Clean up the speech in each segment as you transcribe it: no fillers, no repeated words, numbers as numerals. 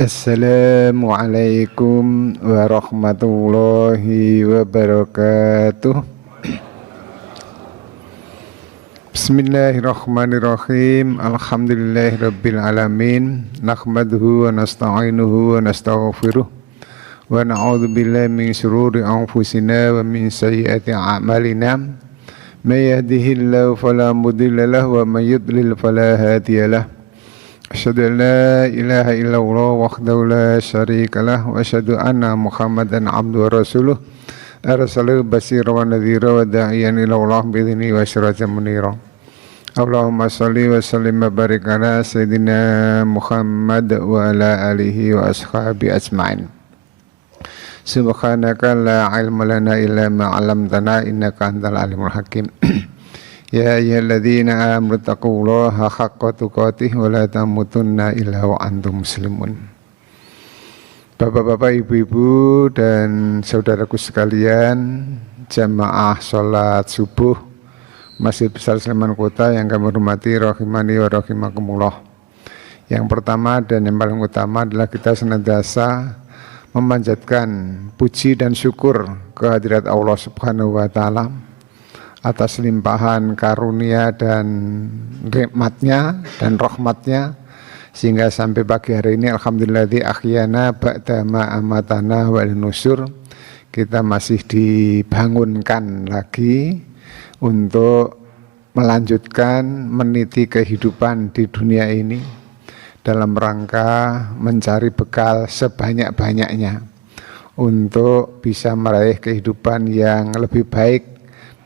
Assalamualaikum warahmatullahi wabarakatuh. Bismillahirrahmanirrahim. Alhamdulillahirabbil alamin. Nahmaduhu wa nasta'inuhu wa nastaghfiruh. Wa na'udzu billahi min shururi anfusina wa min sayyiati a'malina. May yahdihillahu fala mudilla lahu wa may yudlil fala hadiyalah. Asyhadu an la ilaha illallah wahdahu la syarika lah wa asyhadu anna Muhammadan abduhu wa rasuluh arsalahu basyira wa nadhira wa da'iyan ila Allah bi idzni wa sirajan munira. Allahumma shalli wa sallim wa barik ala sayyidina Muhammad wa ala alihi wa ashabi ajmain. Subhanaka la ilma lana illa ma 'allamtana innaka antal alimul hakim. Ya ayyuhalladzina amanu taqullaha haqqa tuqatih wa la tamutunna illa wa antum muslimun. Bapak-bapak, ibu-ibu dan saudaraku sekalian, jamaah salat subuh Masjid Besar Sleman Kota yang kami hormati rahimani wa rahimakumullah. Yang pertama dan yang paling utama adalah kita senantiasa memanjatkan puji dan syukur kehadirat Allah Subhanahu wa taala atas limpahan karunia dan nikmatnya dan rahmatnya sehingga sampai pagi hari ini alhamdulillah akhyana ba'da ma amatana wa nusur, kita masih dibangunkan lagi untuk melanjutkan meniti kehidupan di dunia ini dalam rangka mencari bekal sebanyak-banyaknya untuk bisa meraih kehidupan yang lebih baik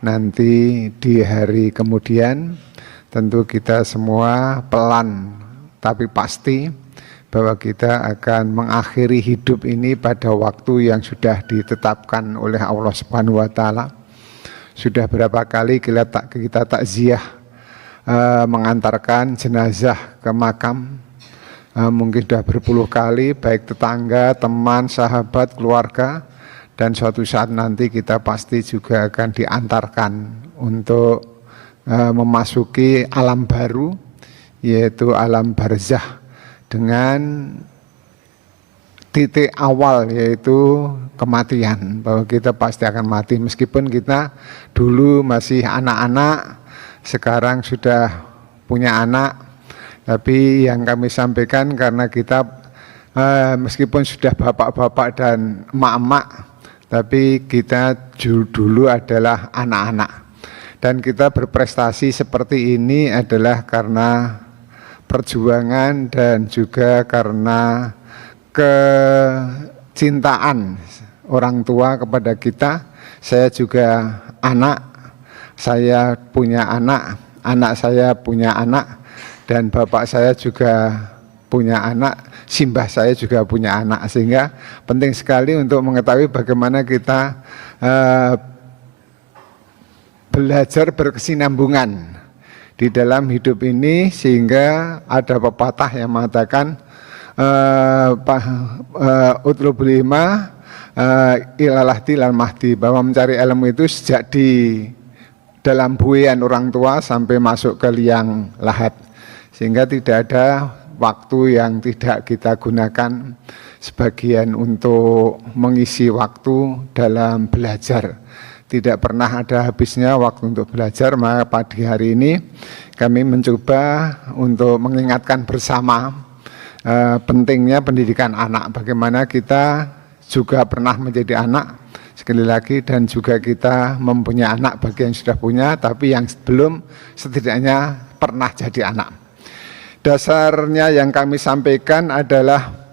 nanti di hari kemudian. Tentu kita semua pelan tapi pasti bahwa kita akan mengakhiri hidup ini pada waktu yang sudah ditetapkan oleh Allah Subhanahu wa taala. Sudah berapa kali kita takziah mengantarkan jenazah ke makam, mungkin sudah berpuluh kali, baik tetangga, teman, sahabat, keluarga. Dan suatu saat nanti kita pasti juga akan diantarkan untuk memasuki alam baru, yaitu alam barzah dengan titik awal yaitu kematian, bahwa kita pasti akan mati meskipun kita dulu masih anak-anak, sekarang sudah punya anak. Tapi yang kami sampaikan karena kita meskipun sudah bapak-bapak dan emak-emak, tapi kita dulu adalah anak-anak. Dan kita berprestasi seperti ini adalah karena perjuangan dan juga karena kecintaan orang tua kepada kita. Saya juga anak, saya punya anak, anak saya punya anak, dan bapak saya juga punya anak, simbah saya juga punya anak. Sehingga penting sekali untuk mengetahui bagaimana kita belajar berkesinambungan di dalam hidup ini, sehingga ada pepatah yang mengatakan utlubul ilma ilalah tilal mahdi, bahwa mencari ilmu itu sejak di dalam buayan orang tua sampai masuk ke liang lahat, sehingga tidak ada waktu yang tidak kita gunakan sebagian untuk mengisi waktu dalam belajar. Tidak pernah ada habisnya waktu untuk belajar. Maka pagi hari ini kami mencoba untuk mengingatkan bersama pentingnya pendidikan anak. Bagaimana kita juga pernah menjadi anak sekali lagi, dan juga kita mempunyai anak bagi yang sudah punya, tapi yang belum setidaknya pernah jadi anak. Dasarnya yang kami sampaikan adalah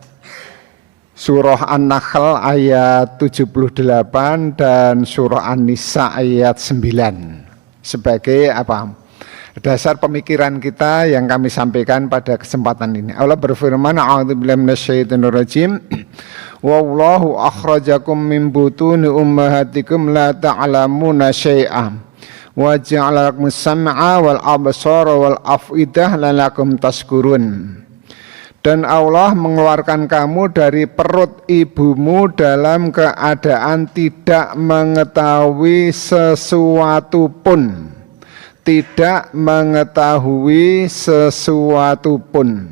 surah An-Nahl ayat 78 dan surah An-Nisa ayat 9 sebagai apa? Dasar pemikiran kita yang kami sampaikan pada kesempatan ini. Allah berfirman, a'udzubillahi minasyaitonir rajim. Wallahu akhrajakum min butuni ummahatikum la ta'lamuna syai'an. Wa ja'ala lakum sam'a wal absara wal afidah lalakum tashkurun. Dan Allah mengeluarkan kamu dari perut ibumu dalam keadaan tidak mengetahui sesuatu pun. Tidak mengetahui sesuatu pun.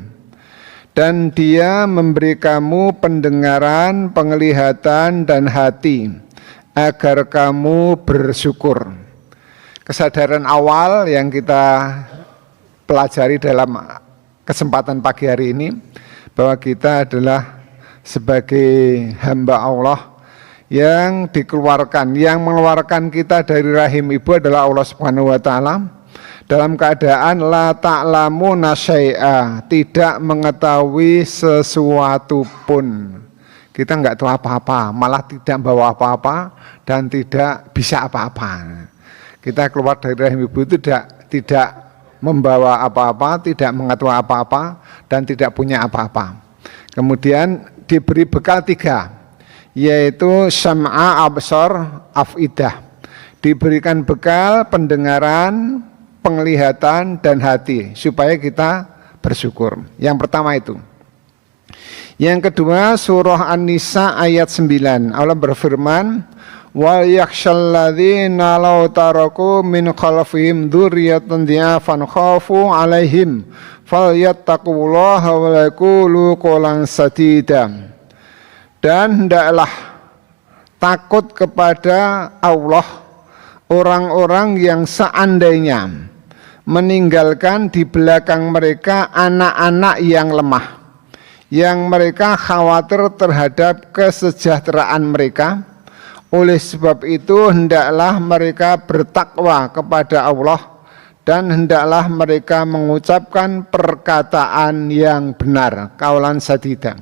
dan Dia memberi kamu pendengaran, penglihatan, dan hati agar kamu bersyukur. Kesadaran awal yang kita pelajari dalam kesempatan pagi hari ini, bahwa kita adalah sebagai hamba Allah yang dikeluarkan, yang mengeluarkan kita dari rahim ibu adalah Allah Subhanahu wa taala dalam keadaan la ta'lamuna syai'a, tidak mengetahui sesuatu pun. Kita enggak tahu apa-apa, malah tidak bawa apa-apa dan tidak bisa apa-apa. Kita keluar dari rahim ibu itu tidak membawa apa-apa, tidak mengetahui apa-apa dan tidak punya apa-apa. Kemudian diberi bekal 3, yaitu sam'a, absar, afidah. Diberikan bekal pendengaran, penglihatan, dan hati supaya kita bersyukur. Yang pertama itu. Yang kedua, surah An-Nisa ayat 9. Allah berfirman, wa yakhshalladzina law taraku min khalfihim dzurriyyatan dhi'afan khafu 'alaihim falyattaqullaha wa yaqulu qawlan sadida. Dan hendaklah takut kepada Allah orang-orang yang seandainya meninggalkan di belakang mereka anak-anak yang lemah, yang mereka khawatir terhadap kesejahteraan mereka. Oleh sebab itu hendaklah mereka bertakwa kepada Allah dan hendaklah mereka mengucapkan perkataan yang benar, qaulan sadida.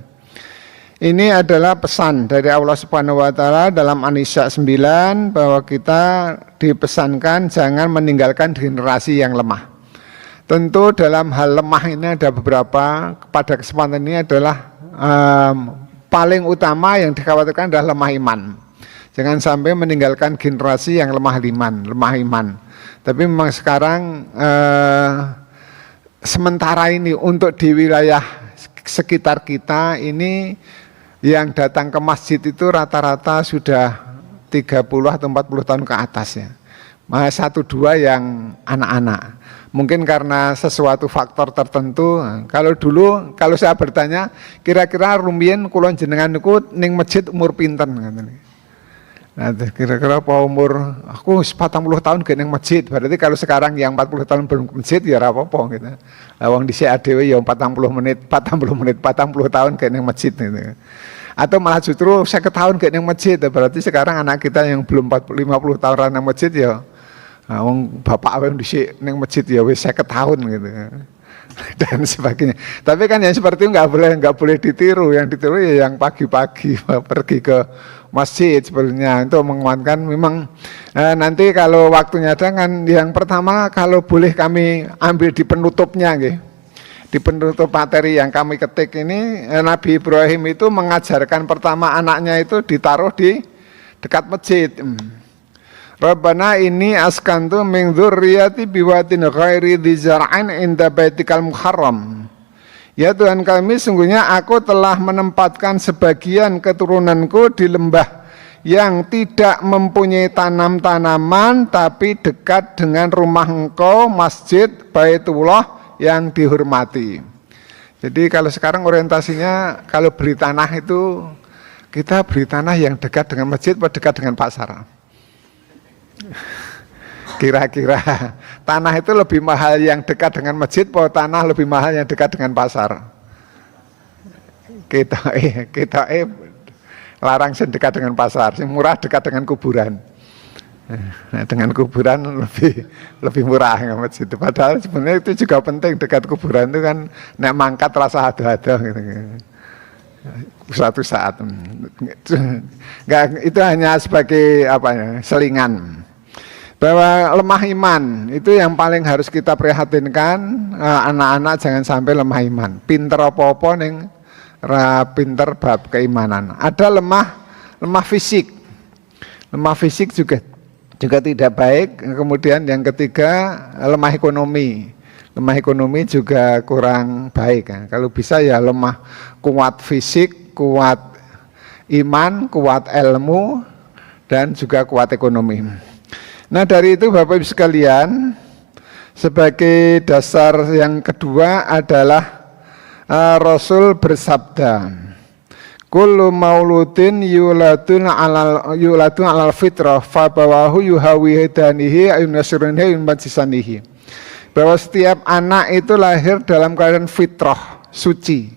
Ini adalah pesan dari Allah Subhanahu wa taala dalam An-Nisa 9 bahwa kita dipesankan jangan meninggalkan generasi yang lemah. Tentu dalam hal lemah ini ada beberapa, pada kesempatan ini adalah paling utama yang dikhawatirkan adalah lemah iman. Jangan sampai meninggalkan generasi yang lemah iman. Tapi memang sekarang sementara ini untuk di wilayah sekitar kita ini yang datang ke masjid itu rata-rata sudah 30 atau 40 tahun ke atas ya. 1-2 yang anak-anak. Mungkin karena sesuatu faktor tertentu. Kalau saya bertanya, kira-kira rumiyin kula jenengan niku ning masjid umur pinten ngoten. Nah, kira-kira apa umur aku 40 tahun ke ning masjid. Berarti kalau sekarang yang 40 tahun belum ke masjid ya ora apa-apa gitu. Lah wong dhisik dhewe ya 40 tahun ke ning masjid gitu. Atau malah justru 50 tahun ke ning masjid. Berarti sekarang anak kita yang belum 50 tahun nang masjid ya wong bapak wong dhisik ning masjid ya wis 50 tahun gitu. Dan sebagainya. Tapi kan yang seperti itu enggak boleh ditiru. Yang ditiru ya yang pagi-pagi pergi ke masjid sebenarnya itu menguatkan memang nanti kalau waktunya ada kan yang pertama kalau boleh kami ambil di penutupnya gitu. Di penutup materi yang kami ketik ini Nabi Ibrahim itu mengajarkan pertama anaknya itu ditaruh di dekat masjid. Rabbana ini askantu min dzurriyyati biwatin ghairi dzi zar'in inda baitikal muharram. Ya Tuhan kami, sungguhnya aku telah menempatkan sebagian keturunanku di lembah yang tidak mempunyai tanam-tanaman tapi dekat dengan rumah Engkau, masjid Baitullah yang dihormati. Jadi kalau sekarang orientasinya kalau beli tanah itu kita beli tanah yang dekat dengan masjid atau dekat dengan pasar. Kira-kira tanah itu lebih mahal yang dekat dengan masjid atau tanah lebih mahal yang dekat dengan pasar? Kita larang sing dekat dengan pasar, sing murah dekat dengan kuburan. Nah, dengan kuburan lebih murah nggak masjid. Padahal sebenarnya itu juga penting, dekat kuburan itu kan nek mangkat rasa ada gitu. Suatu saat nggak, itu hanya sebagai selingan. Bahwa lemah iman itu yang paling harus kita prihatinkan, anak-anak jangan sampai lemah iman. Pinter apa-apa ning pinter bab keimanan. Ada lemah fisik. Lemah fisik juga tidak baik. Kemudian yang ketiga lemah ekonomi. Lemah ekonomi juga kurang baik. Kalau bisa ya lemah kuat fisik, kuat iman, kuat ilmu, dan juga kuat ekonomi. Nah dari itu Bapak Ibu sekalian, sebagai dasar yang kedua adalah Rasul bersabda, kullu mauludin yuladun alal fitrah fabawahu yuhawihidanihi ayunasirunihi ayunbajisanihi. Bahwa setiap anak itu lahir dalam keadaan fitrah, suci,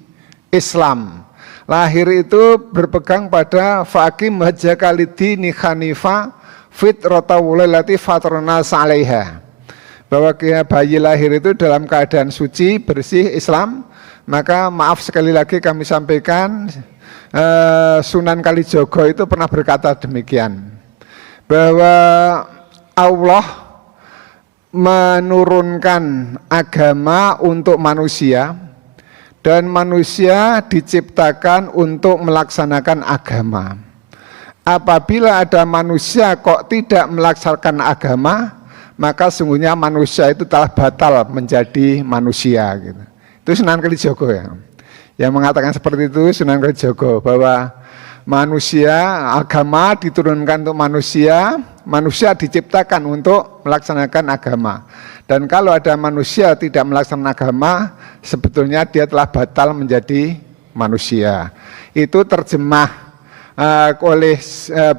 Islam. Lahir itu berpegang pada faqim hajjakalidini khanifa fitratawulilati fatrona sa'alaiha. Bahwa bayi lahir itu dalam keadaan suci, bersih, Islam. Maka maaf sekali lagi kami sampaikan, Sunan Kalijogo itu pernah berkata demikian, bahwa Allah menurunkan agama untuk manusia dan manusia diciptakan untuk melaksanakan agama. Apabila ada manusia kok tidak melaksanakan agama, maka sungguhnya manusia itu telah batal menjadi manusia gitu. Itu Sunan Kalijogo ya. Yang mengatakan seperti itu Sunan Kalijogo, bahwa manusia, agama diturunkan untuk manusia, manusia diciptakan untuk melaksanakan agama. Dan kalau ada manusia tidak melaksanakan agama, sebetulnya dia telah batal menjadi manusia. Itu terjemah oleh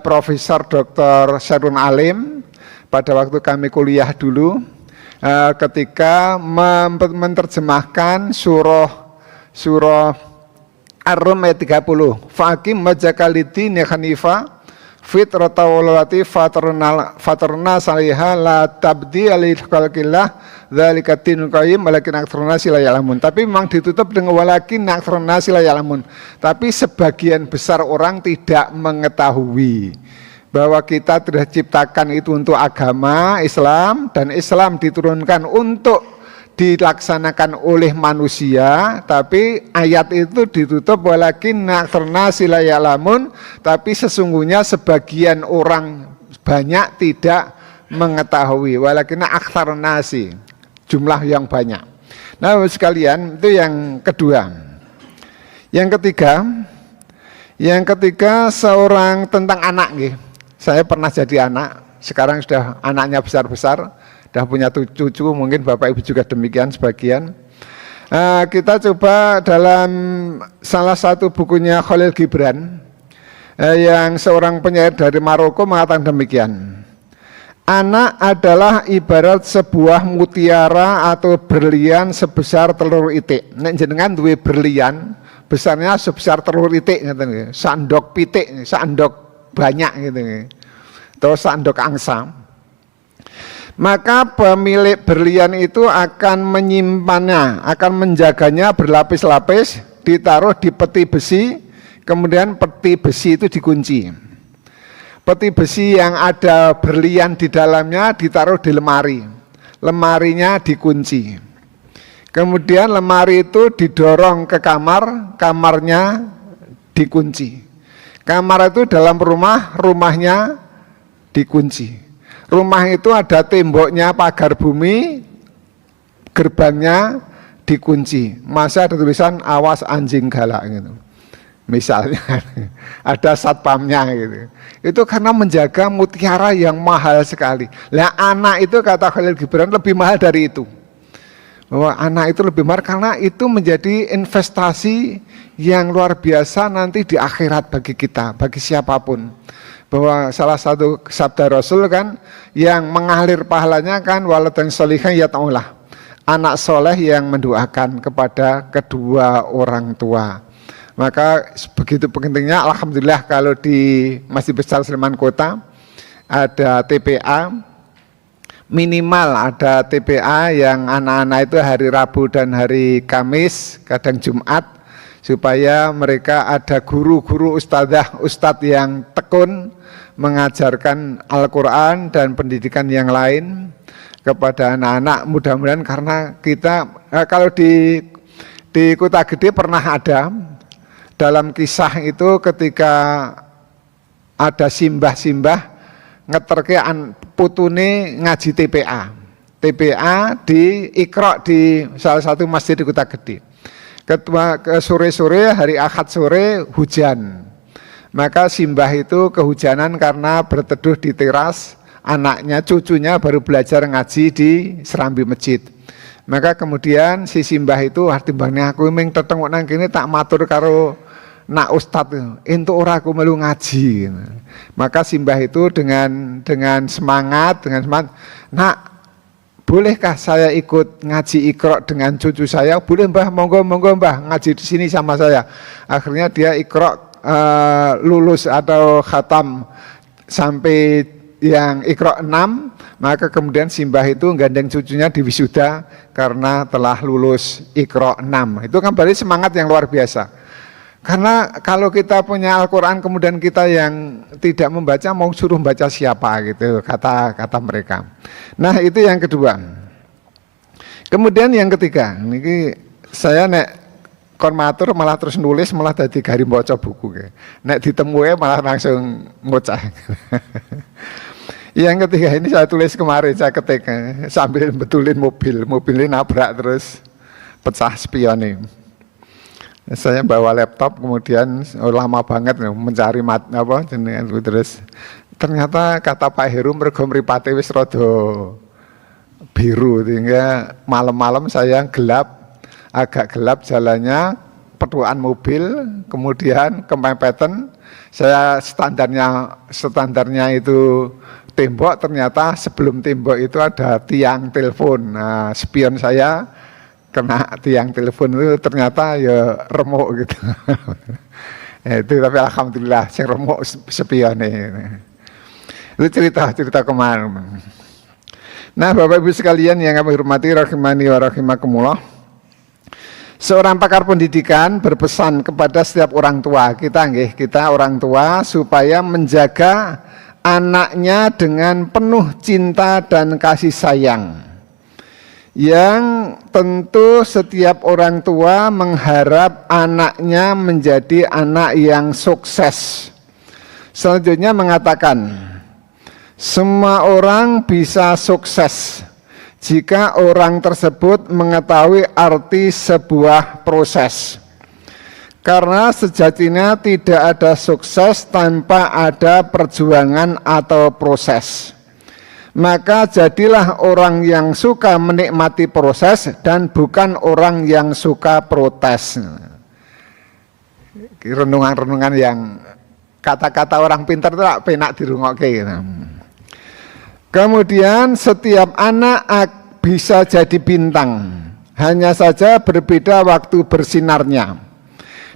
Profesor Dr. Syahrul Alim pada waktu kami kuliah dulu, ketika menerjemahkan surah Ar-Rum ayat 30. Faqim majakalidini khanifa fitratawallati fatarna saliha la tabdila li khalqillah dzalika dinul qayyim walakin aktsarun nasi la ya'lamun. Tapi memang ditutup dengan walakin aktsarun nasi la ya'lamun. Tapi sebagian besar orang tidak mengetahui bahwa kita sudah diciptakan itu untuk agama Islam, dan Islam diturunkan untuk dilaksanakan oleh manusia, tapi ayat itu ditutup walakin aktsarun nasi la ya'lamun, tapi sesungguhnya sebagian orang banyak tidak mengetahui, walakin aktsarun nasi, jumlah yang banyak. Nah sekalian, itu yang kedua. Yang ketiga seorang tentang anak nih. Saya pernah jadi anak, sekarang sudah anaknya besar-besar, sudah punya cucu, mungkin Bapak Ibu juga demikian sebagian. Kita coba dalam salah satu bukunya Khalil Gibran, yang seorang penyair dari Maroko mengatakan demikian. Anak adalah ibarat sebuah mutiara atau berlian sebesar telur itik. Nek jenengan duwe berlian, besarnya sebesar telur itik, sandok pitik, sandok banyak gitu, atau sandok angsa. Maka pemilik berlian itu akan menyimpannya, akan menjaganya berlapis-lapis, ditaruh di peti besi, kemudian peti besi itu dikunci. Peti besi yang ada berlian di dalamnya ditaruh di lemari, lemarinya dikunci. Kemudian lemari itu didorong ke kamar, kamarnya dikunci. Kamar itu dalam rumah, rumahnya dikunci. Rumah itu ada temboknya, pagar bumi, gerbangnya dikunci. Masa ada tulisan awas anjing galak gitu. Misalnya ada satpamnya gitu. Itu karena menjaga mutiara yang mahal sekali. Lah anak itu kata Khalil Gibran lebih mahal dari itu. Bahwa anak itu lebih mahal karena itu menjadi investasi yang luar biasa nanti di akhirat bagi kita, bagi siapapun. Bahwa salah satu sabda Rasul kan yang mengalir pahalanya kan waladan sholihan yata'ulah, anak soleh yang mendoakan kepada kedua orang tua. Maka begitu pentingnya, alhamdulillah kalau di Masjid Besar Sleman Kota ada TPA, minimal ada TPA yang anak-anak itu hari Rabu dan hari Kamis, kadang Jumat, supaya mereka ada guru-guru ustadz yang tekun mengajarkan Al-Quran dan pendidikan yang lain kepada anak-anak. Mudah-mudahan karena kita kalau di Kota Gede pernah ada dalam kisah itu ketika ada simbah-simbah ngeterke putune ngaji TPA di Iqra di salah satu masjid di Kota Gede. Ke sore-sore hari Ahad sore hujan. Maka simbah itu kehujanan karena berteduh di teras, anaknya, cucunya baru belajar ngaji di serambi masjid. Maka kemudian si simbah itu timbangnya aku ming tetengok nang kene tak matur karo nak ustad entuk ora aku melu ngaji. Maka simbah itu dengan semangat nak bolehkah saya ikut ngaji Iqra dengan cucu saya? Boleh mbah, monggo mbah ngaji di sini sama saya. Akhirnya dia Iqra lulus atau khatam sampai yang Iqra 6, maka kemudian simbah itu gandeng cucunya di wisuda karena telah lulus Iqra 6. Itu kan berarti semangat yang luar biasa. Karena kalau kita punya Al-Quran kemudian kita yang tidak membaca mau suruh baca siapa gitu kata mereka. Nah itu yang kedua. Kemudian yang ketiga, ini saya nek konmatur malah terus nulis malah tadi garim baca buku. Nek ditemui malah langsung ngocah. Yang ketiga ini saya tulis kemarin, saya ketik sambil betulin mobilnya nabrak terus pecah spionnya. Saya bawa laptop kemudian lama banget mencari terus ternyata kata Pak Heru mergo mripate wis rada biru sehingga malam-malam saya agak gelap jalannya petuaan mobil kemudian kemepeten saya standarnya itu tembok ternyata sebelum tembok itu ada tiang telepon. Nah, spion saya kena tiang telepon itu ternyata ya remuk gitu. Itu tapi alhamdulillah sing remuk spione. Itu cerita kemarin. Nah, Bapak Ibu sekalian yang kami hormati rahimani wa rahimakumullah. Seorang pakar pendidikan berpesan kepada setiap orang tua, kita orang tua supaya menjaga anaknya dengan penuh cinta dan kasih sayang. Yang tentu setiap orang tua mengharap anaknya menjadi anak yang sukses. Selanjutnya mengatakan, semua orang bisa sukses jika orang tersebut mengetahui arti sebuah proses. Karena sejatinya tidak ada sukses tanpa ada perjuangan atau proses. Maka jadilah orang yang suka menikmati proses dan bukan orang yang suka protes. Renungan-renungan yang kata-kata orang pintar itu penak dirungokke gitu. Kemudian setiap anak bisa jadi bintang, hanya saja berbeda waktu bersinarnya.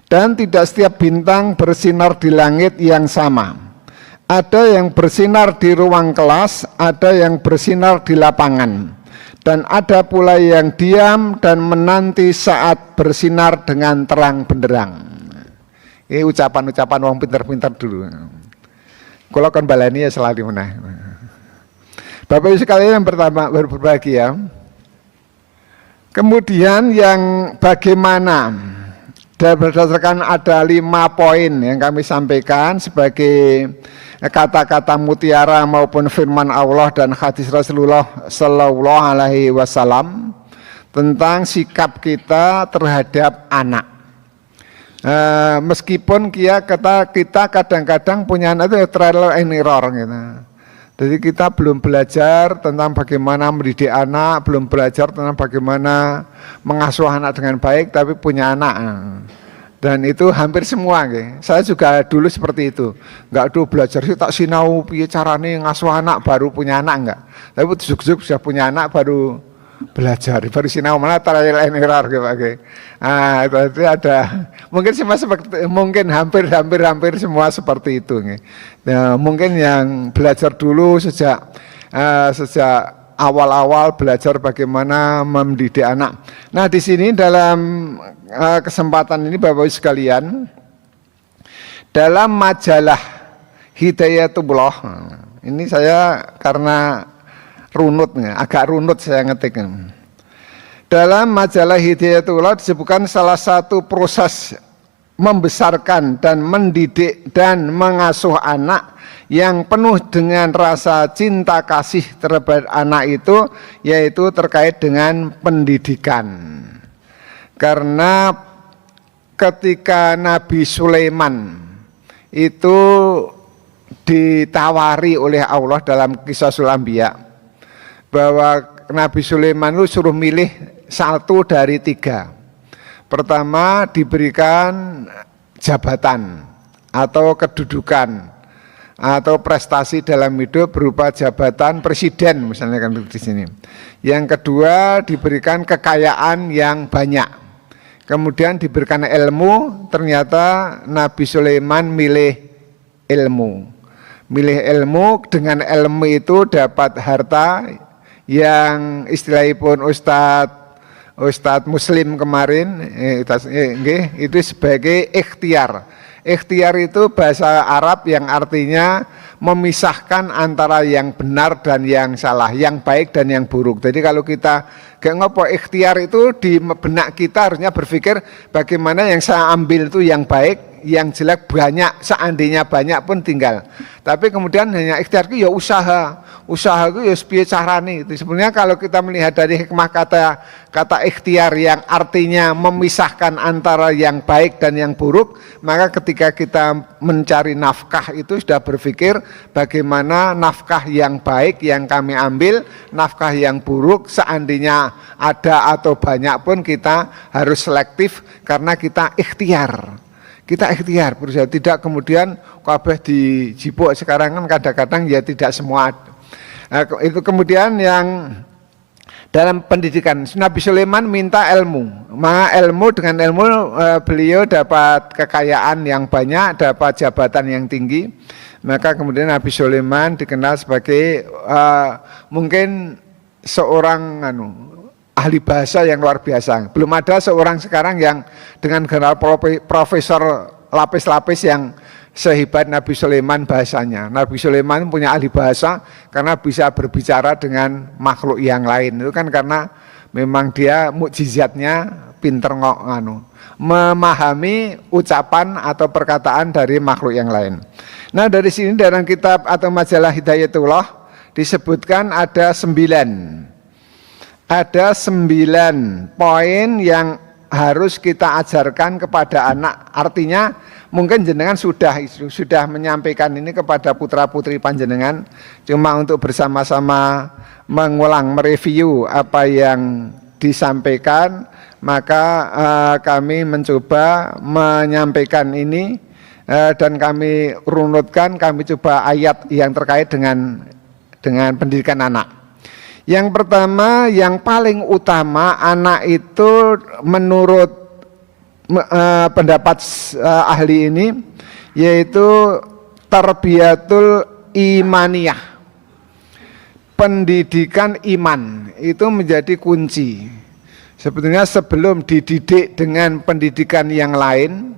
Dan tidak setiap bintang bersinar di langit yang sama. Ada yang bersinar di ruang kelas, ada yang bersinar di lapangan. Dan ada pula yang diam dan menanti saat bersinar dengan terang benderang. Ini ucapan-ucapan orang pintar-pintar dulu. Kalau kan baleni ya selalu menah. Bapak Ibu sekalian yang pertama berbahagia. Kemudian yang bagaimana? Dan berdasarkan ada 5 poin yang kami sampaikan sebagai kata-kata mutiara maupun firman Allah dan hadis Rasulullah Sallallahu Alaihi Wasallam tentang sikap kita terhadap anak. Meskipun kita kadang-kadang punya anak itu trial and error gitu. Jadi kita belum belajar tentang bagaimana mendidik anak, belum belajar tentang bagaimana mengasuh anak dengan baik, tapi punya anak. Dan itu hampir semua. Saya juga dulu seperti itu. Enggak dulu belajar sih tak sinau piye carane ngasuh anak baru punya anak enggak. Tapi juk-juk sudah punya anak baru belajar, baru sinau mana trial and error gitu. Ah, itu ada mungkin hampir semua seperti itu. Nah, mungkin yang belajar dulu sejak awal-awal belajar bagaimana mendidik anak. Nah, di sini dalam kesempatan ini Bapak Ibu sekalian, dalam majalah Hidayatullah, ini saya karena agak runut saya ngetik. Dalam majalah Hidayatullah disebutkan salah satu proses membesarkan dan mendidik dan mengasuh anak yang penuh dengan rasa cinta kasih terhadap anak itu, yaitu terkait dengan pendidikan. Karena ketika Nabi Sulaiman itu ditawari oleh Allah dalam kisah Sul Anbiya bahwa Nabi Sulaiman itu suruh milih satu dari tiga. Pertama, diberikan jabatan atau kedudukan atau prestasi dalam hidup berupa jabatan presiden misalnya kan di sini. Yang kedua, diberikan kekayaan yang banyak. Kemudian diberikan ilmu, ternyata Nabi Sulaiman milih ilmu. Milih ilmu, dengan ilmu itu dapat harta yang istilahipun Ustadz Muslim kemarin itu sebagai ikhtiar. Ikhtiar itu bahasa Arab yang artinya memisahkan antara yang benar dan yang salah, yang baik dan yang buruk. Jadi kalau kita gak ngopo ikhtiar itu di benak kita harusnya berpikir bagaimana yang saya ambil itu yang baik, yang jelek banyak, seandainya banyak pun tinggal. Tapi kemudian hanya ikhtiar itu ya usaha itu ya sepiye carane itu. Sebenarnya kalau kita melihat dari hikmah kata ikhtiar yang artinya memisahkan antara yang baik dan yang buruk, maka ketika kita mencari nafkah itu sudah berpikir bagaimana nafkah yang baik yang kami ambil, nafkah yang buruk seandainya ada atau banyak pun kita harus selektif karena kita ikhtiar. Kita ikhtiar berusaha, tidak kemudian kabeh dijipuk. Sekarang kan kadang-kadang ya tidak semua. Itu kemudian yang dalam pendidikan Nabi Sulaiman minta ilmu. Maka ilmu, dengan ilmu beliau dapat kekayaan yang banyak, dapat jabatan yang tinggi. Maka kemudian Nabi Sulaiman dikenal sebagai mungkin seorang ahli bahasa yang luar biasa. Belum ada seorang sekarang yang dengan gelar profesor lapis-lapis yang sehebat Nabi Sulaiman bahasanya. Nabi Sulaiman punya ahli bahasa karena bisa berbicara dengan makhluk yang lain. Itu kan karena memang dia mukjizatnya pinter memahami ucapan atau perkataan dari makhluk yang lain. Nah, dari sini dalam kitab atau majalah Hidayatullah disebutkan ada 9 poin yang harus kita ajarkan kepada anak. Artinya mungkin jenengan sudah menyampaikan ini kepada putra-putri panjenengan, cuma untuk bersama-sama mengulang, mereview apa yang disampaikan, maka kami mencoba menyampaikan ini dan kami runutkan, kami coba ayat yang terkait dengan pendidikan anak. Yang pertama, yang paling utama, anak itu menurut pendapat ahli ini yaitu tarbiyatul imaniyah. Pendidikan iman itu menjadi kunci. Sebetulnya sebelum dididik dengan pendidikan yang lain,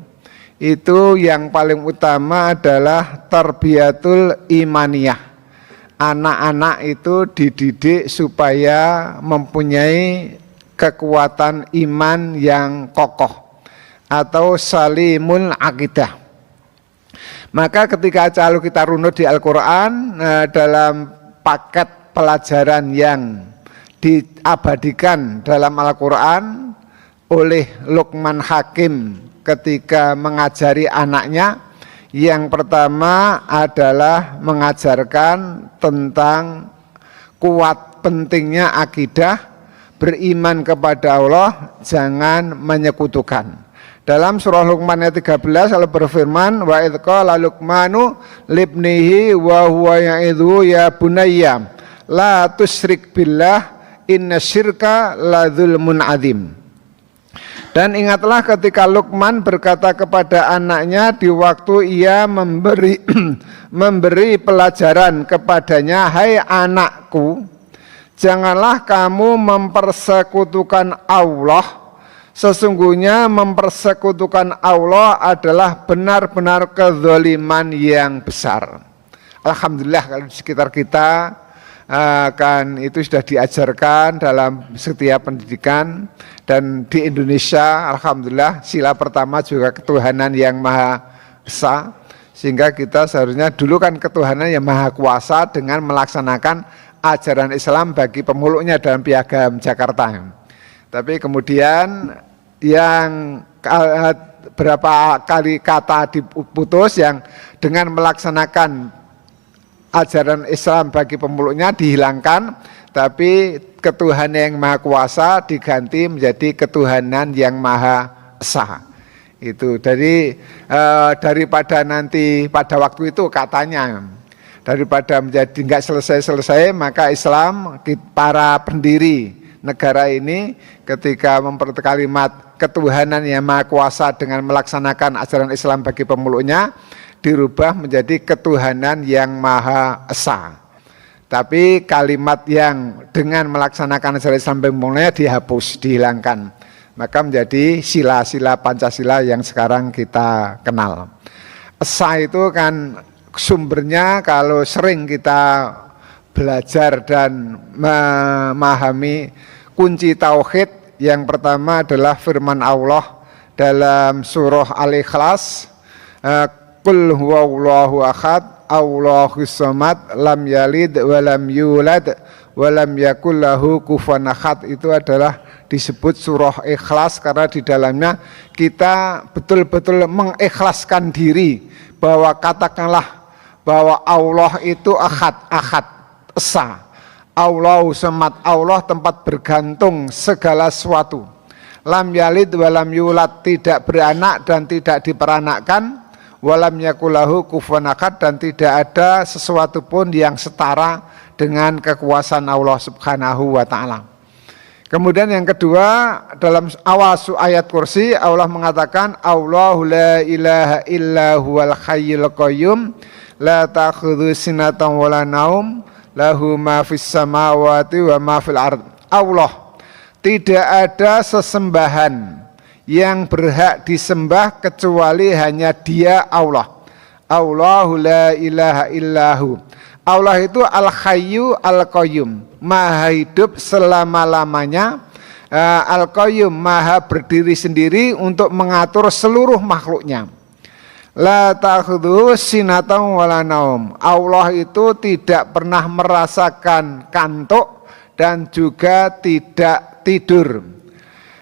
itu yang paling utama adalah tarbiyatul imaniyah. Anak-anak itu dididik supaya mempunyai kekuatan iman yang kokoh atau salimul akidah. Maka ketika kalau kita runut di Al-Quran dalam paket pelajaran yang diabadikan dalam Al-Quran oleh Luqman Hakim ketika mengajari anaknya, yang pertama adalah mengajarkan tentang kuat pentingnya akidah, beriman kepada Allah, jangan menyekutukan. Dalam surah Luqman ayat 13 Allah berfirman, wa idz qala Luqmanu libnihi wa huwa ya'idhu ya bunayya la tusyrik billah innasyirka la dzulmun adzim. Dan ingatlah ketika Luqman berkata kepada anaknya di waktu ia memberi pelajaran kepadanya, hai anakku, janganlah kamu mempersekutukan Allah. Sesungguhnya mempersekutukan Allah adalah benar-benar kezaliman yang besar. Alhamdulillah kalau di sekitar kita kan itu sudah diajarkan dalam setiap pendidikan. Dan di Indonesia alhamdulillah sila pertama juga ketuhanan yang maha esa, sehingga kita seharusnya dulu kan ketuhanan yang maha kuasa dengan melaksanakan ajaran Islam bagi pemeluknya dalam Piagam Jakarta. Tapi kemudian yang berapa kali kata diputus yang dengan melaksanakan ajaran Islam bagi pemeluknya dihilangkan, tapi ketuhanan yang maha kuasa diganti menjadi ketuhanan yang maha esa. Itu dari daripada nanti pada waktu itu katanya daripada menjadi nggak selesai-selesai, maka Islam para pendiri negara ini ketika memperoleh kalimat ketuhanan yang maha kuasa dengan melaksanakan ajaran Islam bagi pemeluknya dirubah menjadi ketuhanan yang maha esa. Tapi kalimat yang dengan melaksanakan ajaran Islam bagi pemeluknya dihapus, dihilangkan. Maka menjadi sila-sila Pancasila yang sekarang kita kenal. Esa itu kan sumbernya kalau sering kita belajar dan memahami kunci tauhid, yang pertama adalah firman Allah dalam surah Al-Ikhlas, Qul huwallahu ahad, Allahus samad, lam yalid walam yulad walam yakul lahu kufuwan ahad. Itu adalah disebut surah Ikhlas karena di dalamnya kita betul-betul mengikhlaskan diri bahwa katakanlah bahwa Allah itu ahad, esa. Allahus samad, Allah tempat bergantung segala sesuatu. Lam yalid walam yulad, tidak beranak dan tidak diperanakkan. Walam yakulahu kufuwan ahad, dan tidak ada sesuatu pun yang setara dengan kekuasaan Allah Subhanahu wa ta'ala. Kemudian yang kedua, dalam awal ayat kursi Allah mengatakan Allahu la ilaha illa huwal hayyul qayyum la ta'khudhu sinatan wala naum lahu ma fis samawati wa ma fil ard. Allah, tidak ada sesembahan yang berhak disembah kecuali hanya Dia, Allah. Allahu la ilaha illahu. Allah itu al-hayyu al-qayyum, maha hidup selama-lamanya, al-qayyum, maha berdiri sendiri untuk mengatur seluruh makhluknya. La ta'khudhuhu sinatun wala naum. Allah itu tidak pernah merasakan kantuk dan juga tidak tidur.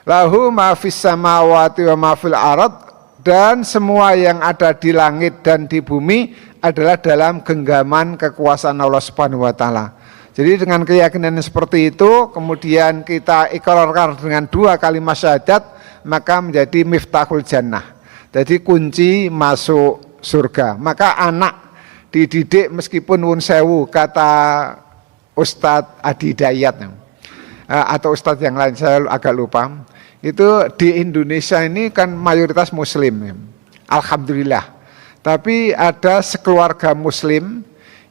Lahu ma fis samawati wa ma fil ard, dan semua yang ada di langit dan di bumi adalah dalam genggaman kekuasaan Allah Subhanahu wa ta'ala. Jadi dengan keyakinan seperti itu, kemudian kita ikrarkan dengan dua kalimat syahadat, maka menjadi miftahul jannah. Jadi kunci masuk surga. Maka anak dididik meskipun wun sewu, kata Ustadz Adi Dayat atau Ustadz yang lain, saya agak lupa. Itu di Indonesia ini kan mayoritas muslim, alhamdulillah. Tapi ada sekeluarga muslim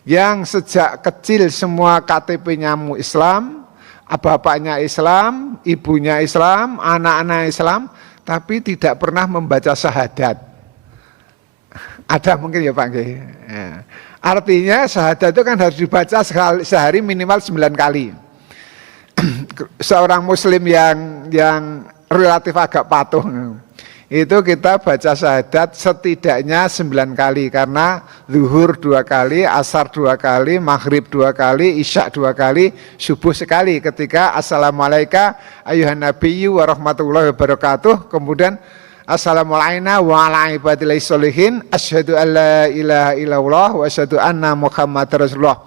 yang sejak kecil semua KTP-nya Islam, bapaknya Islam, ibunya Islam, anak-anak Islam, tapi tidak pernah membaca syahadat. Ada mungkin ya Pak? Ya. Artinya syahadat itu kan harus dibaca sehari minimal 9 kali. Seorang muslim yang relatif agak patuh, itu kita baca syahadat setidaknya 9 kali, karena zuhur 2 kali, asar 2 kali, maghrib 2 kali, isya 2 kali, subuh sekali ketika assalamualaikum ayuhan nabiyyu wa rahmatullahi wabarakatuh, kemudian assalamualaikum wa ala ibadillahi sholihin asyhadu an la ilaha illallah wa asyhadu anna muhammadar rasulullah.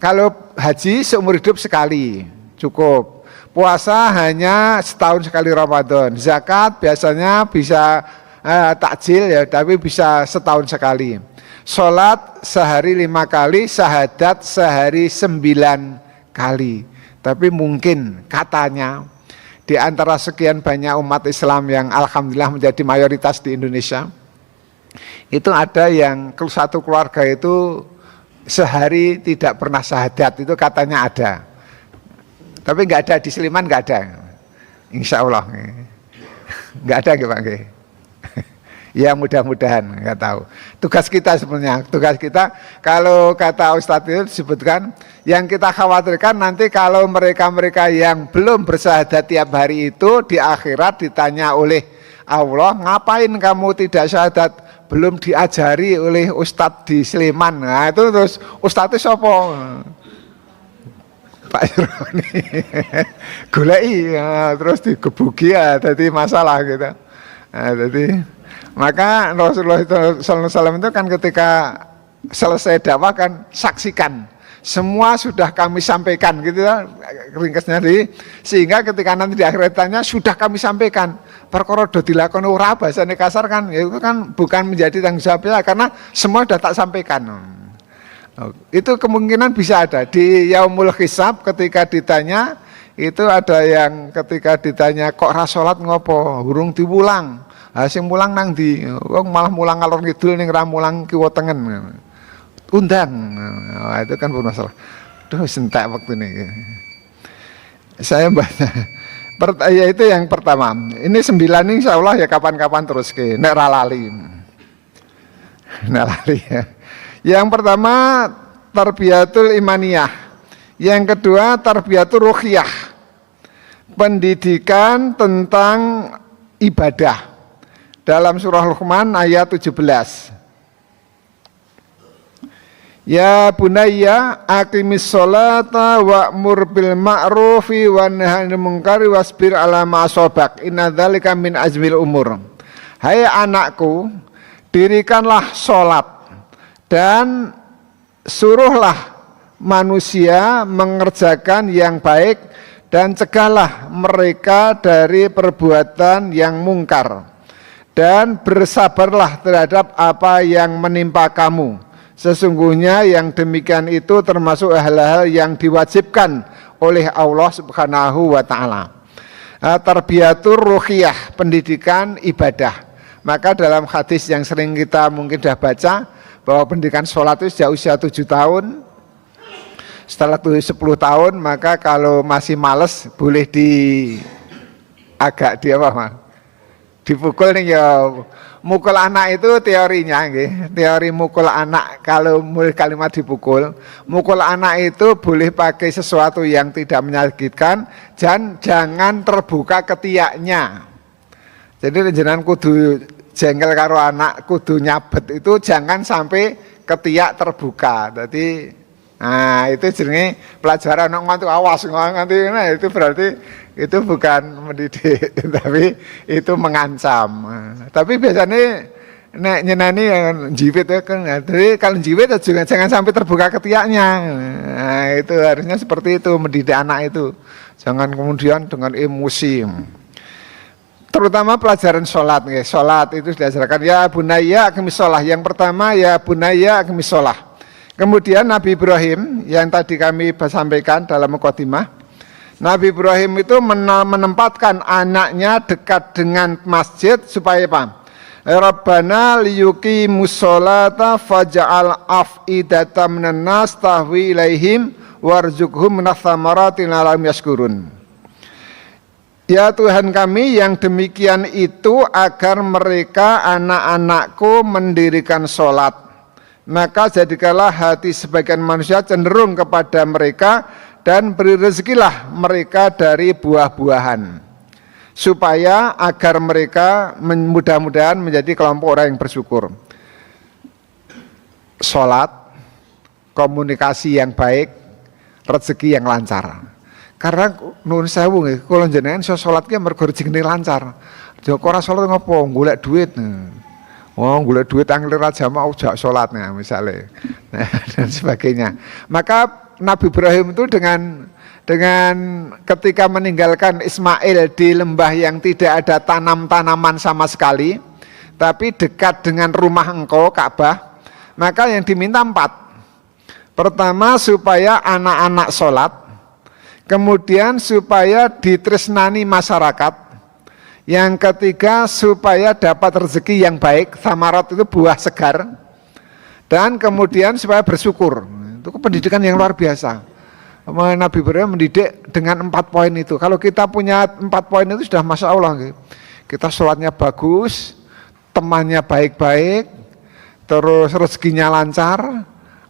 Kalau haji seumur hidup sekali cukup. Puasa hanya setahun sekali Ramadan. Zakat biasanya bisa takjil ya, tapi bisa setahun sekali. Sholat sehari 5 kali, syahadat sehari 9 kali. Tapi mungkin katanya di antara sekian banyak umat Islam yang alhamdulillah menjadi mayoritas di Indonesia, itu ada yang satu keluarga itu sehari tidak pernah syahadat, itu katanya ada. Tapi nggak ada di Sleman, nggak ada, insya Allah nggak ada Pak. Ya mudah-mudahan, nggak tahu. Tugas kita sebenarnya, tugas kita kalau kata Ustadz itu disebutkan, yang kita khawatirkan nanti kalau mereka-mereka yang belum bersyahadat tiap hari itu di akhirat ditanya oleh Allah, ngapain kamu tidak syahadat? Belum diajari oleh Ustadz di Sleman. Nah itu terus Ustadz itu siapa? Pak Ironi gulai ya, terus digebuki ya, jadi masalah gitu. Nah, jadi maka Rasulullah SAW itu kan ketika selesai dakwah kan saksikan. Semua sudah kami sampaikan gitu ya, ringkasnya sehingga ketika nanti di akhirat tanya sudah kami sampaikan. Perkara do dilakoni ora bahasane kasar kan, ya itu kan bukan menjadi tanggung jawab ya, karena semua sudah tak sampaikan. Itu kemungkinan bisa ada di yaumul hisab ketika ditanya, itu ada yang ketika ditanya kok ra salat ngopo, urung diwulang. Ha sing mulang nang ndi? Wong malah mulang ngalor ngidul ning ra mulang kiwa tengen. Undang, nah, itu kan bermasalah. Duh, sentak waktu ini. Saya baca, ya itu yang pertama. Ini 9 ini insya Allah ya kapan-kapan terus ke. Nek ralali, nek lali ya. Yang pertama tarbiyatul imaniyah. Yang kedua tarbiyatul ruhiyah. Pendidikan tentang ibadah. Dalam surah Luqman ayat 17. Ya bunayya aqimis sholata wa'mur bil ma'rufi wa nahy 'anil munkari wasbir 'ala ma asabak inna dzalika min azmil umur. Hai anakku, dirikanlah sholat dan suruhlah manusia mengerjakan yang baik dan cegahlah mereka dari perbuatan yang mungkar dan bersabarlah terhadap apa yang menimpa kamu. Sesungguhnya yang demikian itu termasuk hal-hal yang diwajibkan oleh Allah Subhanahu wa ta'ala. Tarbiyatur ruhiyah, pendidikan ibadah. Maka dalam hadis yang sering kita mungkin sudah baca, bahwa pendidikan sholat itu sejak usia 7 tahun, setelah 10 tahun, maka kalau masih males boleh agak dipukul nih ya. Mukul anak itu teorinya, teori mukul anak kalau mulai kalimat dipukul, mukul anak itu boleh pakai sesuatu yang tidak menyakitkan dan jangan terbuka ketiaknya. Jadi jenengan kudu jengkel karo anak, kudu nyabet itu jangan sampai ketiak terbuka. Jadi, nah itu jenenge pelajaran nganti awas nganti, nah itu berarti itu bukan mendidik, tapi itu mengancam. Tapi biasanya nek nyenani yang jiwit ya kan, jadi kalau jiwit juga jangan sampai terbuka ketiaknya. Nah, itu harusnya seperti itu mendidik anak itu, jangan kemudian dengan emosi. Terutama pelajaran sholat, sholat itu diajarkan ya bunayya aqimis sholah. Yang pertama ya bunayya aqimis sholah. Kemudian Nabi Ibrahim yang tadi kami sampaikan dalam mukadimah. Nabi Ibrahim itu menempatkan anaknya dekat dengan masjid supaya apa? Rabbana liyuqimus sholata faj'al af'idatan minan nas tahwi ilaihim warzuqhum minats tsamarati la'allahum yashkurun. Ya Tuhan kami yang demikian itu agar mereka anak-anakku mendirikan sholat. Maka jadikanlah hati sebagian manusia cenderung kepada mereka dan beri rezekilah mereka dari buah-buahan supaya agar mereka mudah-mudahan menjadi kelompok orang yang bersyukur. Sholat, komunikasi yang baik, rezeki yang lancar. Karena nuwun sewu nggih, kula jenengan iso sholat ki mergo rezekine lancar. Joko ora sholat ngopo? Golek duit. Oh, golek duit angel ra jamaah ojak sholatnya misalnya. Dan sebagainya. Maka Nabi Ibrahim itu dengan ketika meninggalkan Ismail di lembah yang tidak ada tanam-tanaman sama sekali, tapi dekat dengan rumah engkau Ka'bah, maka yang diminta 4. Pertama supaya anak-anak sholat, kemudian supaya ditresnani masyarakat, yang ketiga supaya dapat rezeki yang baik, samarat itu buah segar, dan kemudian supaya bersyukur. Itu pendidikan yang luar biasa. Nabi Ibrahim mendidik dengan 4 poin itu. Kalau kita punya 4 poin itu sudah masya Allah. Kita sholatnya bagus, temannya baik-baik, terus rezekinya lancar,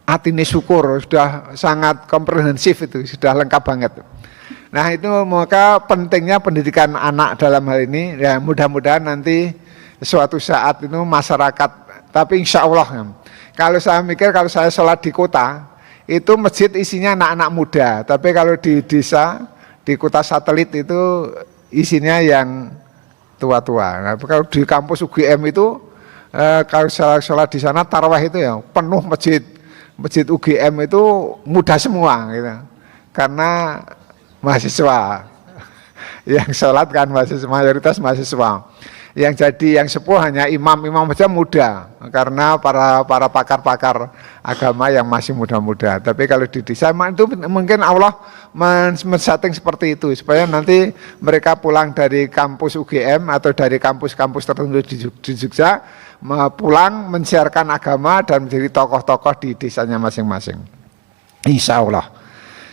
hatinya syukur, sudah sangat komprehensif itu, sudah lengkap banget. Nah itu maka pentingnya pendidikan anak dalam hal ini. Ya mudah-mudahan nanti suatu saat itu masyarakat. Tapi insya Allah, kalau saya mikir kalau saya sholat di kota, itu masjid isinya anak-anak muda, tapi kalau di desa, di kota satelit itu isinya yang tua-tua. Nah, kalau di kampus UGM itu kalau sholat di sana tarawih itu ya penuh masjid UGM itu muda semua gitu. Karena mahasiswa yang sholat kan mayoritas mahasiswa. Yang jadi yang sepuh hanya imam saja muda, karena para pakar-pakar agama yang masih muda-muda. Tapi kalau didesain itu mungkin Allah men-setting seperti itu supaya nanti mereka pulang dari kampus UGM atau dari kampus-kampus tertentu di Jogja pulang mensiarkan agama dan menjadi tokoh-tokoh di desanya masing-masing. Insya Allah.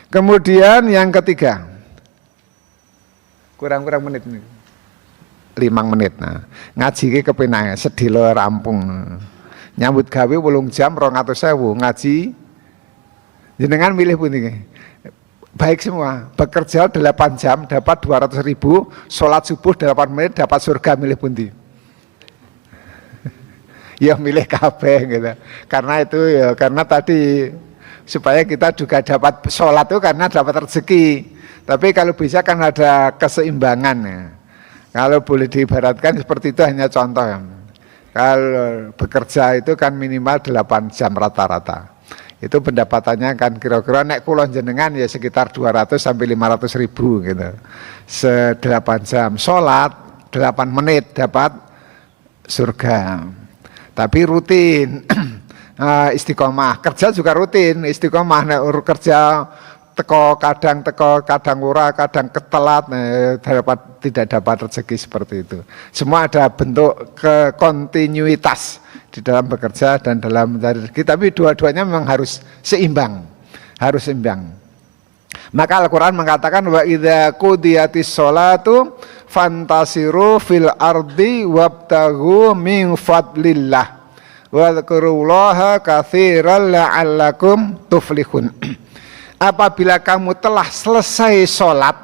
Kemudian yang ketiga, kurang menit nih. 5 menit. Nah, ngaji ki kepenak sedilo rampung. Nyambut gawe 8 jam 200.000 ngaji. Jenengan milih pundi? Baik semua. Bekerja 8 jam dapat 200.000, sholat subuh 8 menit dapat surga, milih pundi? Ya milih kabeh gitu. Karena itu ya karena tadi supaya kita juga dapat sholat itu karena dapat rezeki. Tapi kalau bisa kan ada keseimbangan ya. Kalau boleh diibaratkan seperti itu hanya contoh ya. Kalau bekerja itu kan minimal 8 jam rata-rata. Itu pendapatannya kan kira-kira nek kulon jenengan ya sekitar 200 sampai 500.000 gitu. 8 jam sholat 8 menit dapat surga. Tapi rutin istiqomah, kerja juga rutin istiqomah. Nek kerja teko kadang ora, kadang ketelat, tidak dapat rezeki seperti itu. Semua ada bentuk kontinuitas di dalam bekerja dan dalam mencari rezeki, tapi dua-duanya memang harus seimbang, Maka Al-Quran mengatakan wa idza qudiyatis sholatu fantasiru fil ardi wabtaghu min fadlillah wadhkurullaha katsiran la'allakum tuflihun. Apabila kamu telah selesai sholat,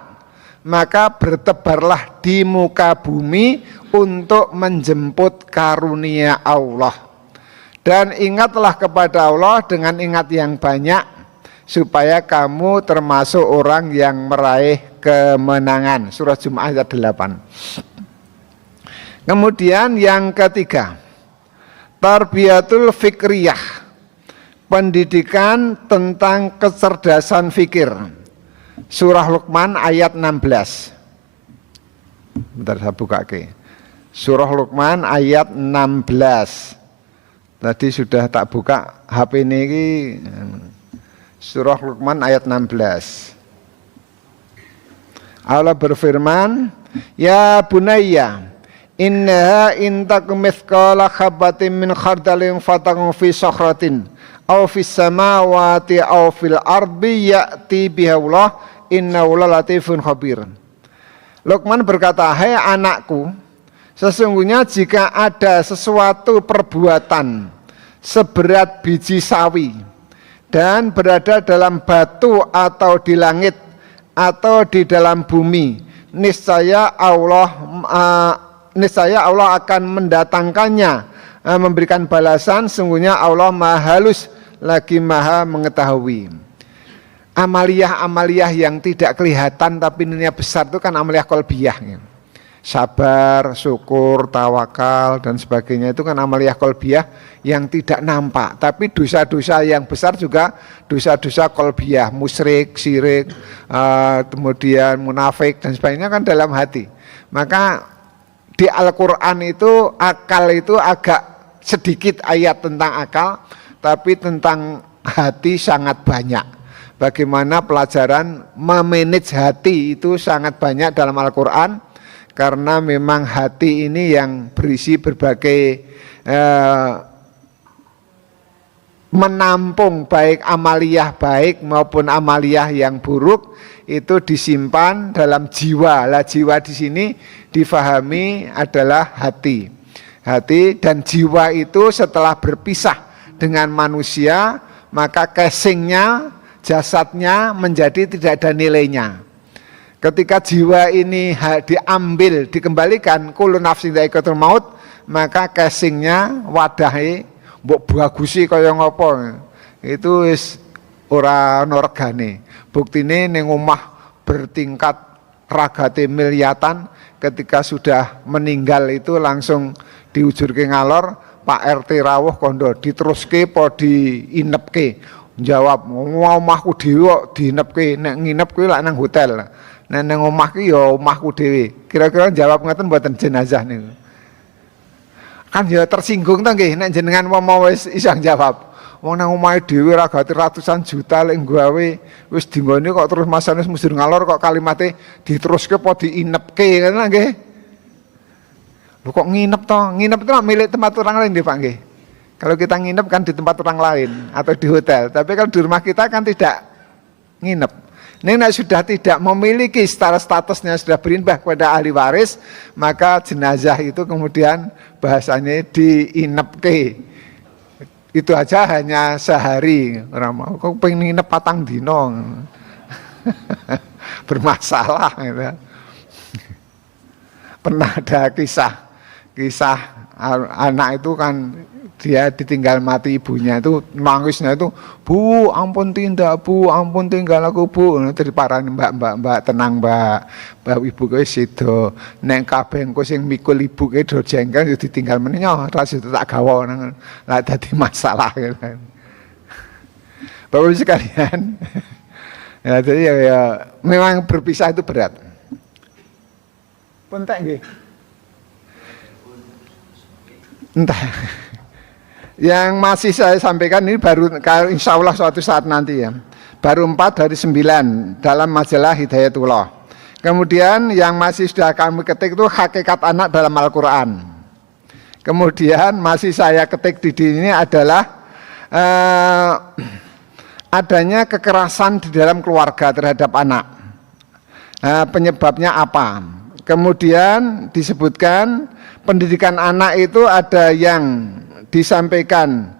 maka bertebarlah di muka bumi untuk menjemput karunia Allah. Dan ingatlah kepada Allah dengan ingat yang banyak, supaya kamu termasuk orang yang meraih kemenangan. Surah Jum'ah ayat 8. Kemudian yang ketiga, tarbiyatul fikriyah. Pendidikan tentang kecerdasan fikir. Surah Luqman ayat 16. Bentar saya buka ke. Surah Luqman ayat 16. Tadi sudah tak buka HP ini. Surah Luqman ayat 16. Allah berfirman, ya bunayya, innaha intakum mithqala habatin min khardalin fatakun fi sakhratin aw fis samawati aw fil ardi ya'ti biha Allah innahu latifun khabir. Luqman berkata, hai anakku, sesungguhnya jika ada sesuatu perbuatan seberat biji sawi dan berada dalam batu atau di langit atau di dalam bumi, niscaya Allah akan mendatangkannya, memberikan balasan. Sungguhnya Allah maha halus lagi maha mengetahui. Amaliyah yang tidak kelihatan tapi nilainya besar itu kan amaliyah qalbiyah. Sabar, syukur, tawakal dan sebagainya itu kan amaliyah qalbiyah yang tidak nampak. Tapi dosa-dosa yang besar juga dosa-dosa qalbiyah, musyrik, syirik, kemudian munafik dan sebagainya kan dalam hati. Maka di Al-Quran itu akal itu agak sedikit ayat tentang akal, tapi tentang hati sangat banyak. Bagaimana pelajaran memanage hati itu sangat banyak dalam Al-Quran, karena memang hati ini yang berisi berbagai menampung baik amaliyah baik maupun amaliyah yang buruk, itu disimpan dalam jiwa. Lah jiwa di sini difahami adalah hati. Hati dan jiwa itu setelah berpisah dengan manusia, maka casingnya, jasadnya menjadi tidak ada nilainya. Ketika jiwa ini diambil, dikembalikan, kullu nafsin dha'iqatul maut, maka casingnya, wadahe, mbok bagusi kaya ngopo, itu wis ora ana regane. Buktine ning omah bertingkat ragate miliatan, ketika sudah meninggal itu langsung diujurke ngalor, Pak RT rawuh kondo diteruske apa diinepke. Jawab, omahku dhewe kok diinepke, nek nginep kuwi lak nang hotel. Nek nang omah ki ya omahku dhewe. Kira-kira jawab ngoten mboten jenazah niku. Kan ya tersinggung to nggih nek jenengan mau wis iso jawab. Wong nang omahe dhewe ragate ratusan juta lek nggawe wis dinggone kok terus masane musir ngalor kok kalimate diteruske apa diinepke ngono nggih. Lho kok nginep to? Nginep itu milik tempat orang lain nggih Pak nggih. Kalau kita nginep kan di tempat orang lain atau di hotel, tapi kalau di rumah kita kan tidak nginep. Ini sudah tidak memiliki statusnya sudah berinbah kepada ahli waris, maka jenazah itu kemudian bahasanya diinepke. Itu aja hanya sehari. Orang mau kok pengen nginep patang dino. Bermasalah gitu. Pernah ada kisah anak itu kan dia ditinggal mati ibunya itu nangisnya itu, bu ampun tinggal aku bu, nanti diparani mbak tenang mbak ibu kowe sido nek kabeh engko sing mikul ibu kowe do jengkel yo ditinggal meneh ora sido tak gawa lah dadi masalah gitu. Bapak Ibu sekalian ya jadi ya memang berpisah itu berat. Pentek nggih. Entah. Yang masih saya sampaikan ini baru insya Allah suatu saat nanti ya. Baru 4 dari 9 dalam majalah Hidayatullah. Kemudian yang masih sudah kami ketik itu hakikat anak dalam Al-Quran. Kemudian masih saya ketik di sini adalah adanya kekerasan di dalam keluarga terhadap anak. Penyebabnya apa? Kemudian disebutkan pendidikan anak itu ada yang disampaikan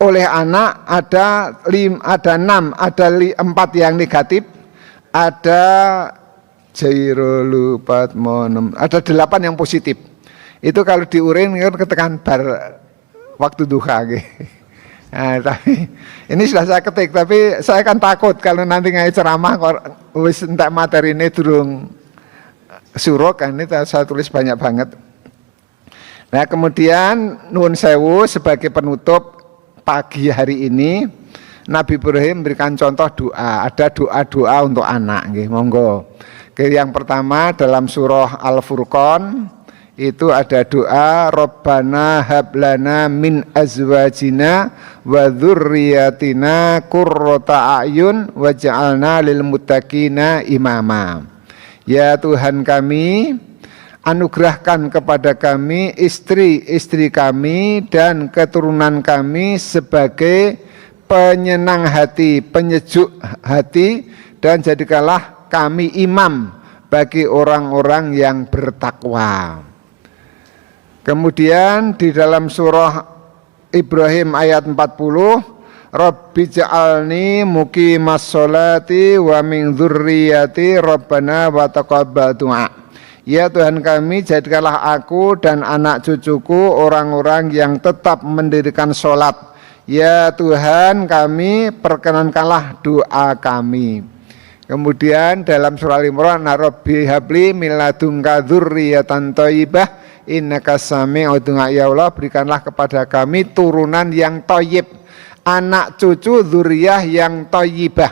oleh anak ada 6, ada 4 yang negatif, ada jairulupat monem, ada 8 yang positif. Itu kalau diurin ketekan bar waktu duha gitu. Nah, tapi ini sudah saya ketik, tapi saya kan takut kalau nanti ngai ceramah wis entek materi ini durung suruk kan ini saya tulis banyak banget. Nah kemudian nuwun sewu sebagai penutup pagi hari ini Nabi Ibrahim memberikan contoh doa. Ada doa-doa untuk anak nggih, monggo. Yang pertama dalam surah Al-Furqan itu ada doa Rabbana hablana min azwajina wa dzurriyyatina qurrata a'yun waj'alna lil muttaqina imama. Ya Tuhan kami, anugerahkan kepada kami istri-istri kami dan keturunan kami sebagai penyenang hati, penyejuk hati, dan jadikanlah kami imam bagi orang-orang yang bertakwa. Kemudian di dalam surah Ibrahim ayat 40, Rabbi ja'alni muqimas sholati wa min dzurriyyati Rabbana wa taqabbal du'a. Ya Tuhan kami, jadikanlah aku dan anak cucuku orang-orang yang tetap mendirikan sholat. Ya Tuhan kami, perkenankanlah doa kami. Kemudian dalam surah Al-Imran, Rabbi habli min ladunka dzurriyyatan thayyibah innaka sami'ud du'a. Ya Allah, berikanlah kepada kami turunan yang thayyib, anak cucu dzurriyah yang thayyibah,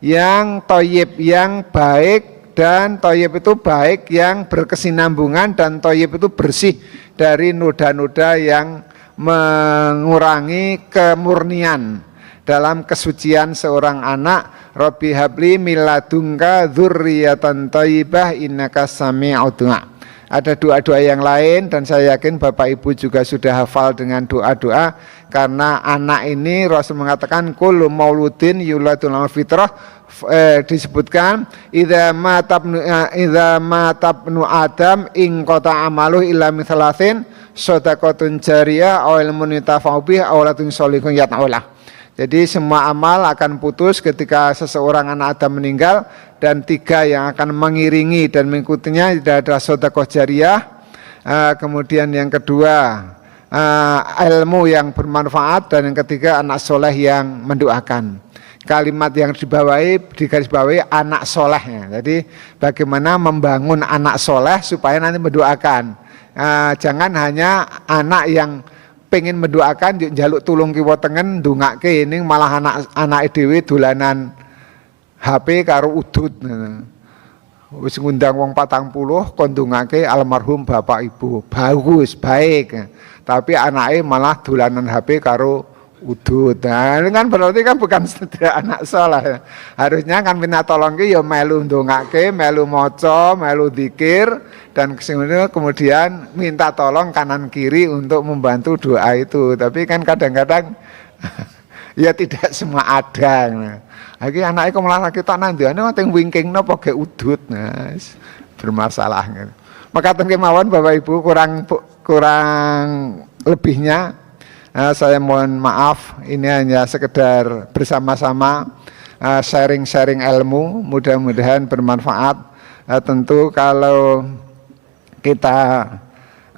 yang thayyib, yang baik. Dan thayyib itu baik yang berkesinambungan, dan thayyib itu bersih dari noda-noda yang mengurangi kemurnian dalam kesucian seorang anak. Rabbi habli min ladunka dzurriyyatan thayyibah innaka sami'ud du'a. Ada doa-doa yang lain dan saya yakin Bapak Ibu juga sudah hafal dengan doa-doa, karena anak ini Rasul mengatakan kullu mauludin yuladun al fitrah. Disebutkan idza matabnu adam in qata amalu illa min thalathin shadaqatun jariyah aw ilmun yantafa'u bihi aw waladun shalihun yad'ulah. Jadi semua amal akan putus ketika seseorang anak Adam meninggal, dan 3 yang akan mengiringi dan mengikutinya adalah sedekah jariyah, kemudian yang kedua ilmu yang bermanfaat, dan yang ketiga anak soleh yang mendoakan. Kalimat yang digarisbawahi anak solehnya. Jadi bagaimana membangun anak soleh supaya nanti mendoakan. Jangan hanya anak yang pengen mendoakan njaluk tulung kiwa tengen ndongake ning malah anak dhewe dolanan HP karo udut. Wis ngundang wong 40 kon ndongake almarhum bapak ibu. Bagus, baik. Tapi anake malah dolanan HP karo udut. Nah, ini kan berarti kan bukan anak saleh. Harusnya kan minta tolong ki ya melu ndongake, melu maca, melu zikir dan kemudian minta tolong kanan kiri untuk membantu doa itu. Tapi kan kadang-kadang ya tidak semua ada. Lagi anaknya kok malah kita nandiane teng wingkingno pakai udut. Nah, bermasalah. Maka kemauan Bapak Ibu kurang lebihnya saya mohon maaf, ini hanya sekedar bersama-sama sharing-sharing ilmu, mudah-mudahan bermanfaat. Tentu kalau kita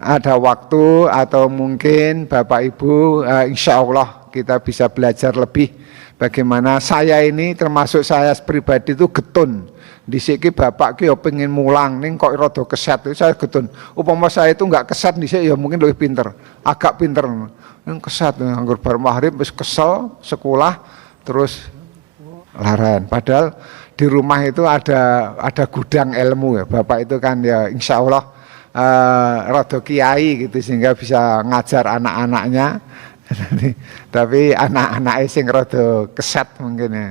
ada waktu atau mungkin Bapak Ibu insya Allah kita bisa belajar lebih bagaimana saya ini termasuk saya pribadi itu getun. Disiki bapak ki ya pengen mulang ning kok rada keset itu saya getun. Upama saya itu enggak keset dhisik ya mungkin lebih pinter, agak pinter. Nang keset nganggur bar maghrib wis kesel sekolah terus laran. Padahal di rumah itu ada gudang ilmu ya. Bapak itu kan ya insya Allah rada kiai gitu sehingga bisa ngajar anak-anaknya. Tapi anak-anaknya sing rada keset mungkin ya.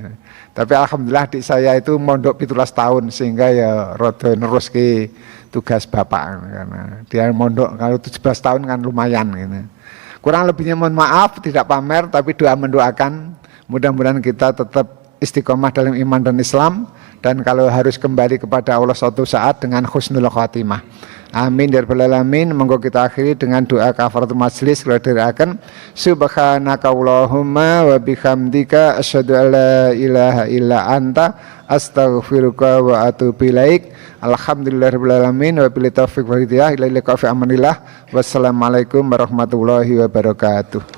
Tapi alhamdulillah adik saya itu mondok 17 tahun sehingga ya rada neruski tugas bapak karena dia mondok kalau 17 tahun kan lumayan gitu. Kurang lebihnya mohon maaf tidak pamer tapi doa mendoakan mudah-mudahan kita tetap istiqomah dalam iman dan Islam dan kalau harus kembali kepada Allah suatu saat dengan husnul khatimah. Amin ya rabbal alamin. Monggo kita akhiri dengan doa kafaratul majlis kula dherekaken subhanaka allahumma wa bihamdika asyhadu an la ilaha illa anta astaghfiruka wa atubu ilaik. Alhamdulillahirabbil alamin wa billahi taufiq wal hidayah ila liqa fi amanillah. Wassalamualaikum warahmatullahi wabarakatuh.